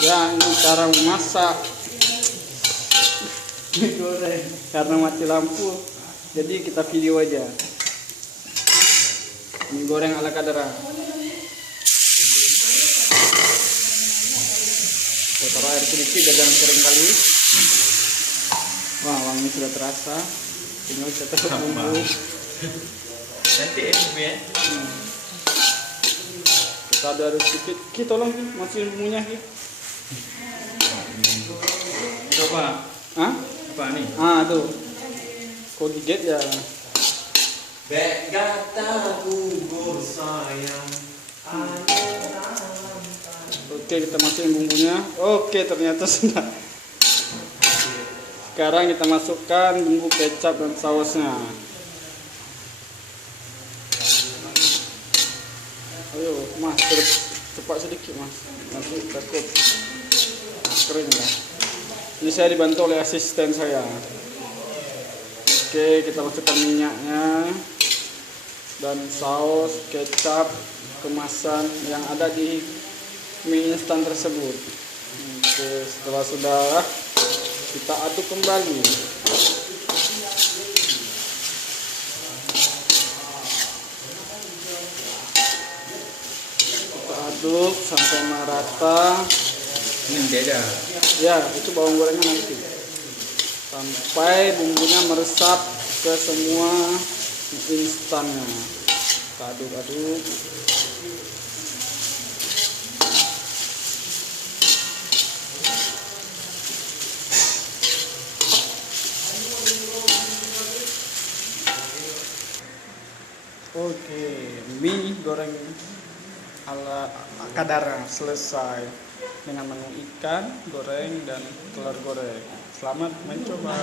Ya, ini cara memasak mie goreng. Karena mati lampu, jadi kita video aja. Mie goreng ala Kadara. Kita taruh air sedikit biar jangan kering kali. Wah, wangi sudah terasa. Tinggal kita taruh bumbu. Nanti ya. Kita aduk sedikit. Ki tolong Ki, masukin bumbunya Ki. Itu apa? Hah? Apa nih? Tuh. Kau gigit ya. Begata bubur sayang. Oke, kita masukin bumbunya. Oke, ternyata sudah. Sekarang kita masukkan bumbu kecap dan sausnya. Ayo, Mas, cepat sedikit, Mas. Nanti takut kering lah. Ini saya dibantu oleh asisten saya. Oke, kita masukkan minyaknya dan saus, kecap, kemasan yang ada di mie instan tersebut. Oke, setelah sudah kita aduk kembali. Kita aduk sampai merata. Ini beda. Ya, itu bawang gorengnya nanti. Sampai bumbunya meresap ke semua mie instannya. Kita aduk-aduk. Oke, mie goreng ala Kadara selesai dengan menu ikan goreng dan telur goreng. Selamat mencoba.